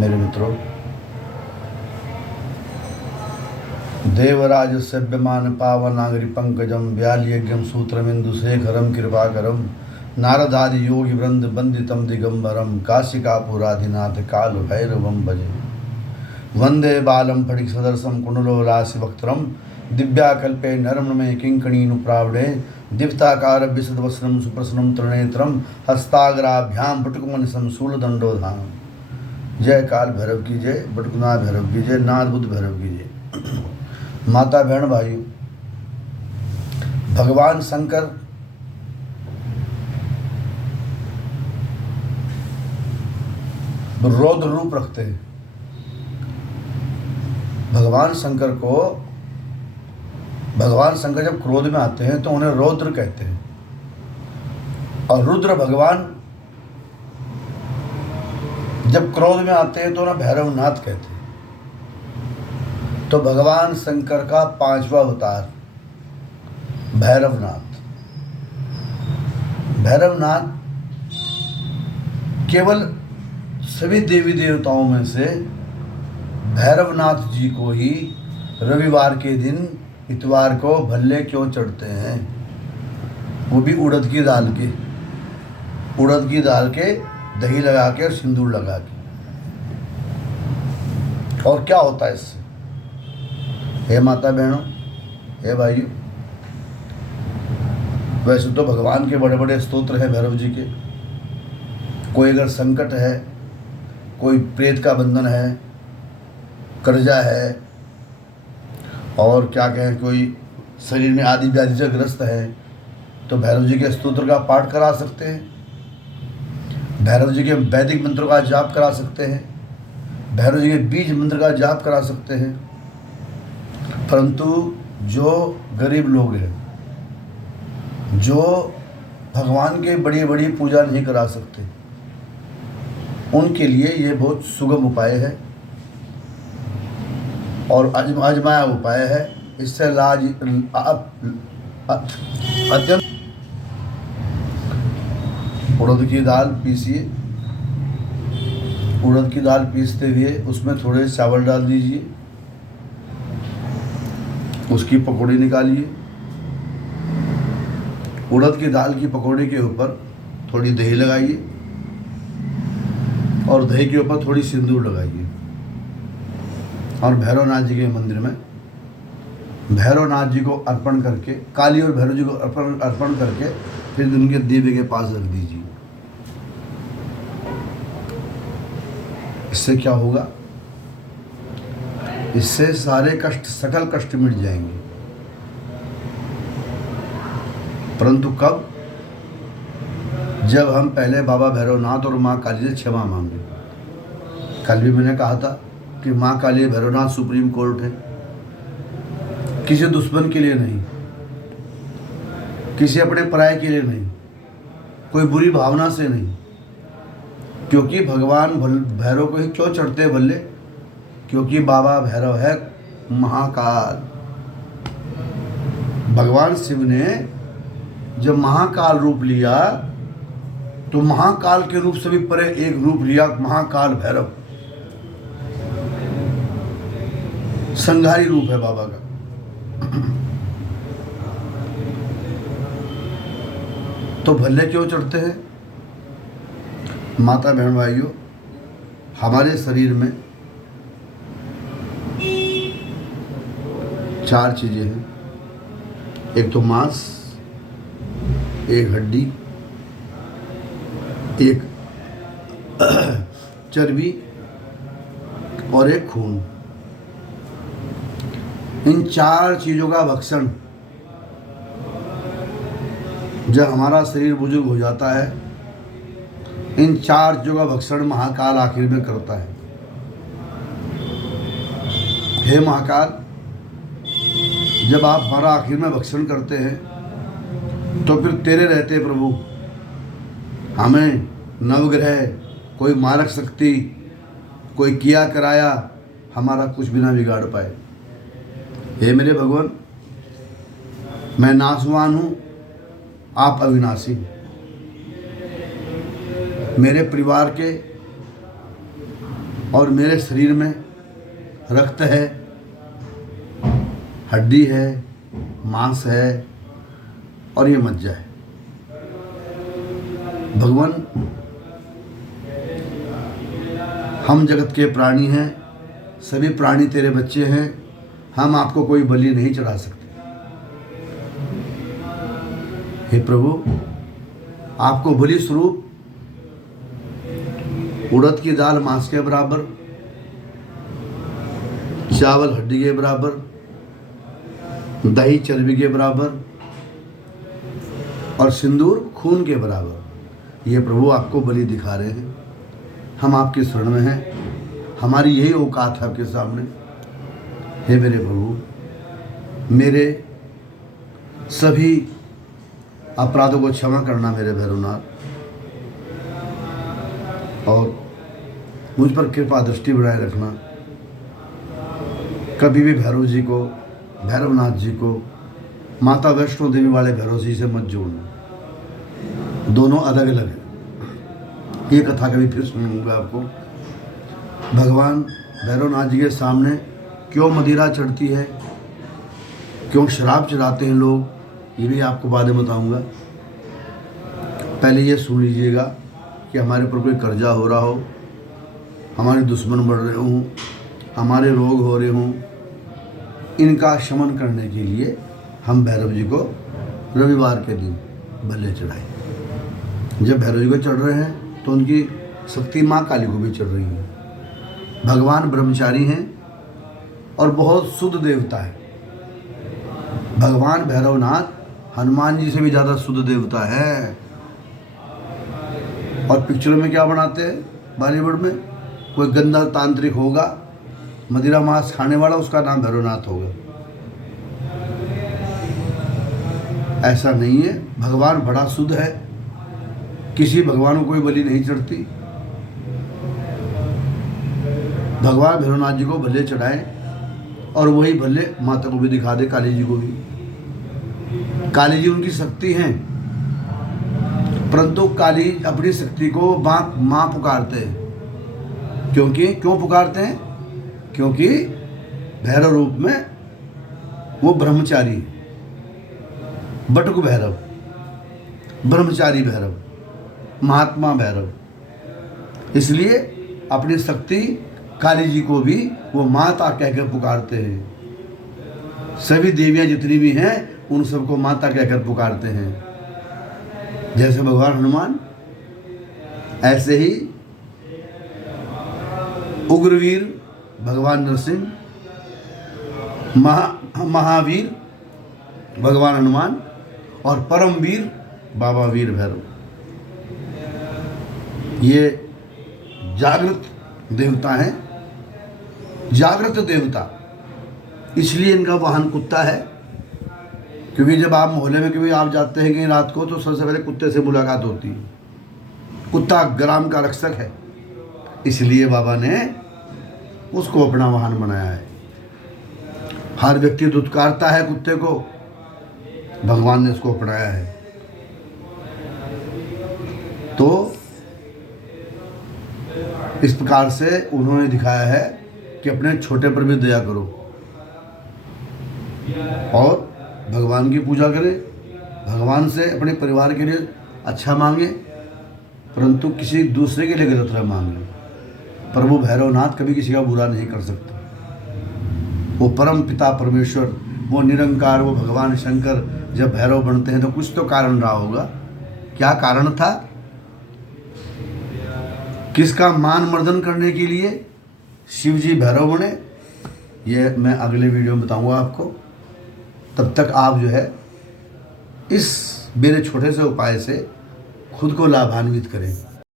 मेरे मित्रों, देवराज सेव्यमान पावनागरि पंकजम व्यालियज्ञम सूत्रमिंदु शेखरम कृपाकरम नारदादि योगी वृंद वंदितम दिगंबरम काशिकापुराधिनाथ काल भैरवम भजे वंदे बालम फटिक सदर्शम कुंडलो राशि वक्त्रम दिव्याकल्पे नरमणमे किंकणीनुप्रावडे दीप्ताकार विशदवसनम सुप्रसन्नम त्रिनेत्रम हस्ताग्राभ्याम पटुकमनिशम शूलदंडोधाम। जय काल भैरव की जय, बटुकनाथ भैरव की जय, नाथ बुद्ध भैरव की जय। माता बहन भाइयों, भगवान शंकर रौद्र रूप रखते हैं। भगवान शंकर जब क्रोध में आते हैं तो उन्हें रौद्र कहते हैं, और रुद्र भगवान जब क्रोध में आते हैं तो उन्हें भैरवनाथ कहते हैं। तो भगवान शंकर का 5वां अवतार भैरवनाथ। भैरवनाथ केवल सभी देवी देवताओं में से भैरवनाथ जी को ही रविवार के दिन इतवार को भल्ले क्यों चढ़ते हैं, वो भी उड़द की दाल के दही लगा के और सिंदूर लगा के। और क्या होता है इससे? हे माता बहनों, हे भाइयों, वैसे तो भगवान के बड़े बड़े स्तोत्र हैं भैरव जी के। कोई अगर संकट है, कोई प्रेत का बंधन है, कर्जा है, और क्या कहें, कोई शरीर में आदि व्याधि से ग्रस्त है, तो भैरव जी के स्तोत्र का पाठ करा सकते हैं, भैरव जी के वैदिक मंत्रों का जाप करा सकते हैं, भैरव जी के बीज मंत्र का जाप करा सकते हैं। परंतु जो गरीब लोग हैं, जो भगवान के बड़ी बड़ी पूजा नहीं करा सकते, उनके लिए ये बहुत सुगम उपाय है और आजमाया उपाय है। इससे अत्यंत उड़द की दाल पीसिए, उड़द की दाल पीसते हुए उसमें थोड़े चावल डाल दीजिए, उसकी पकौड़ी निकालिए। उड़द की दाल की पकौड़ी के ऊपर थोड़ी दही लगाइए और दही के ऊपर थोड़ी सिंदूर लगाइए, और भैरवनाथ जी के मंदिर में भैरवनाथ जी को अर्पण करके, काली और भैरव जी को अर्पण करके फिर उनके दिव्य के पास रख दीजिए। इससे क्या होगा? इससे सारे कष्ट, सकल कष्ट मिट जाएंगे। परंतु कब? जब हम पहले बाबा भैरवनाथ और माँ काली से क्षमा मांगे। कल भी मैंने कहा था कि माँ काली भैरवनाथ सुप्रीम कोर्ट है, किसी दुश्मन के लिए नहीं, किसी अपने पराये के लिए नहीं, कोई बुरी भावना से नहीं। क्योंकि भगवान भैरव को ही क्यों चढ़ते हैं भल्ले? क्योंकि बाबा भैरव है महाकाल। भगवान शिव ने जब महाकाल रूप लिया तो महाकाल के रूप से भी परे एक रूप लिया, महाकाल भैरव। संघारी रूप है बाबा का। तो भल्ले क्यों चढ़ते हैं? माता बहन भाइयों, हमारे शरीर में 4 चीजें हैं। एक तो मांस, एक हड्डी, एक चर्बी और एक खून। इन 4 चीज़ों का भक्षण जब हमारा शरीर बुजुर्ग हो जाता है, इन 4 चीज़ों का भक्षण महाकाल आखिर में करता है। हे महाकाल, जब आप हमारा आखिर में भक्षण करते हैं तो फिर तेरे रहते प्रभु हमें नवग्रह, कोई मारक शक्ति, कोई किया कराया हमारा कुछ भी ना बिगाड़ पाए। हे मेरे भगवान, मैं नाशवान हूँ, आप अविनाशी। मेरे परिवार के और मेरे शरीर में रक्त है, हड्डी है, मांस है और ये मज्जा है। भगवान, हम जगत के प्राणी हैं, सभी प्राणी तेरे बच्चे हैं, हम आपको कोई बलि नहीं चढ़ा सकते। हे प्रभु, आपको बलि स्वरूप उड़द की दाल मांस के बराबर, चावल हड्डी के बराबर, दही चर्बी के बराबर और सिंदूर खून के बराबर, ये प्रभु आपको बलि दिखा रहे हैं। हम आपके शरण में हैं, हमारी यही औकात है आपके सामने। हे मेरे प्रभु, मेरे सभी अपराधों को क्षमा करना मेरे भैरवनाथ, और मुझ पर कृपा दृष्टि बनाए रखना। कभी भी भैरव जी को, भैरवनाथ जी को माता वैष्णो देवी वाले भैरव जी से मत जोड़ना, दोनों अलग अलग हैं। ये कथा कभी फिर सुनूंगा आपको। भगवान भैरवनाथ जी के सामने क्यों मदिरा चढ़ती है, क्यों शराब चढ़ाते हैं लोग, ये भी आपको बाद में बताऊंगा। पहले ये सुन लीजिएगा कि हमारे ऊपर कोई कर्जा हो रहा हो, हमारे दुश्मन बढ़ रहे हों, हमारे रोग हो रहे हों, इनका शमन करने के लिए हम भैरव जी को रविवार के दिन भले चढ़ाएं। जब भैरव जी को चढ़ रहे हैं तो उनकी शक्ति माँ काली को भी चढ़ रही है। भगवान ब्रह्मचारी हैं और बहुत शुद्ध देवता है। भगवान भैरवनाथ हनुमान जी से भी ज़्यादा शुद्ध देवता है। और पिक्चरों में क्या बनाते हैं बॉलीवुड में, कोई गंदा तांत्रिक होगा, मदिरा मांस खाने वाला, उसका नाम भैरवनाथ होगा। ऐसा नहीं है, भगवान बड़ा शुद्ध है, किसी भगवान को कोई बलि नहीं चढ़ती। भगवान भैरवनाथ जी को भले चढ़ाएं और वही भले माता को भी दिखा दे, काली जी को भी। काली जी उनकी शक्ति हैं, परंतु काली अपनी शक्ति को माँ पुकारते हैं। क्यों पुकारते हैं? क्योंकि भैरव रूप में वो ब्रह्मचारी है, बटुक भैरव, ब्रह्मचारी भैरव, महात्मा भैरव। इसलिए अपनी शक्ति काली जी को भी वो माता कहकर पुकारते हैं। सभी देवियां जितनी भी हैं उन सबको माता कहकर पुकारते हैं। जैसे भगवान हनुमान, ऐसे ही उग्रवीर भगवान नरसिंह, महावीर भगवान हनुमान और परमवीर बाबा वीर भैरव। ये जागृत देवता हैं, जागृत देवता। इसलिए इनका वाहन कुत्ता है, क्योंकि जब आप मोहल्ले में कभी आप जाते हैं कि रात को, तो सबसे पहले कुत्ते से मुलाकात होती है। कुत्ता ग्राम का रक्षक है, इसलिए बाबा ने उसको अपना वाहन बनाया है। हर व्यक्ति दुत्कारता है कुत्ते को, भगवान ने उसको अपनाया है। तो इस प्रकार से उन्होंने दिखाया है कि अपने छोटे पर भी दया करो और भगवान की पूजा करें, भगवान से अपने परिवार के लिए अच्छा मांगे, परंतु किसी दूसरे के लिए गलत न मांगे। प्रभु भैरवनाथ कभी किसी का बुरा नहीं कर सकते। वो परम पिता परमेश्वर, वो निरंकार, वो भगवान शंकर जब भैरव बनते हैं तो कुछ तो कारण रहा होगा। क्या कारण था? किसका मान मर्दन करने के लिए शिव जी भैरव बने, ये मैं अगले वीडियो में बताऊंगा आपको। तब तक आप जो है इस मेरे छोटे से उपाय से खुद को लाभान्वित करें।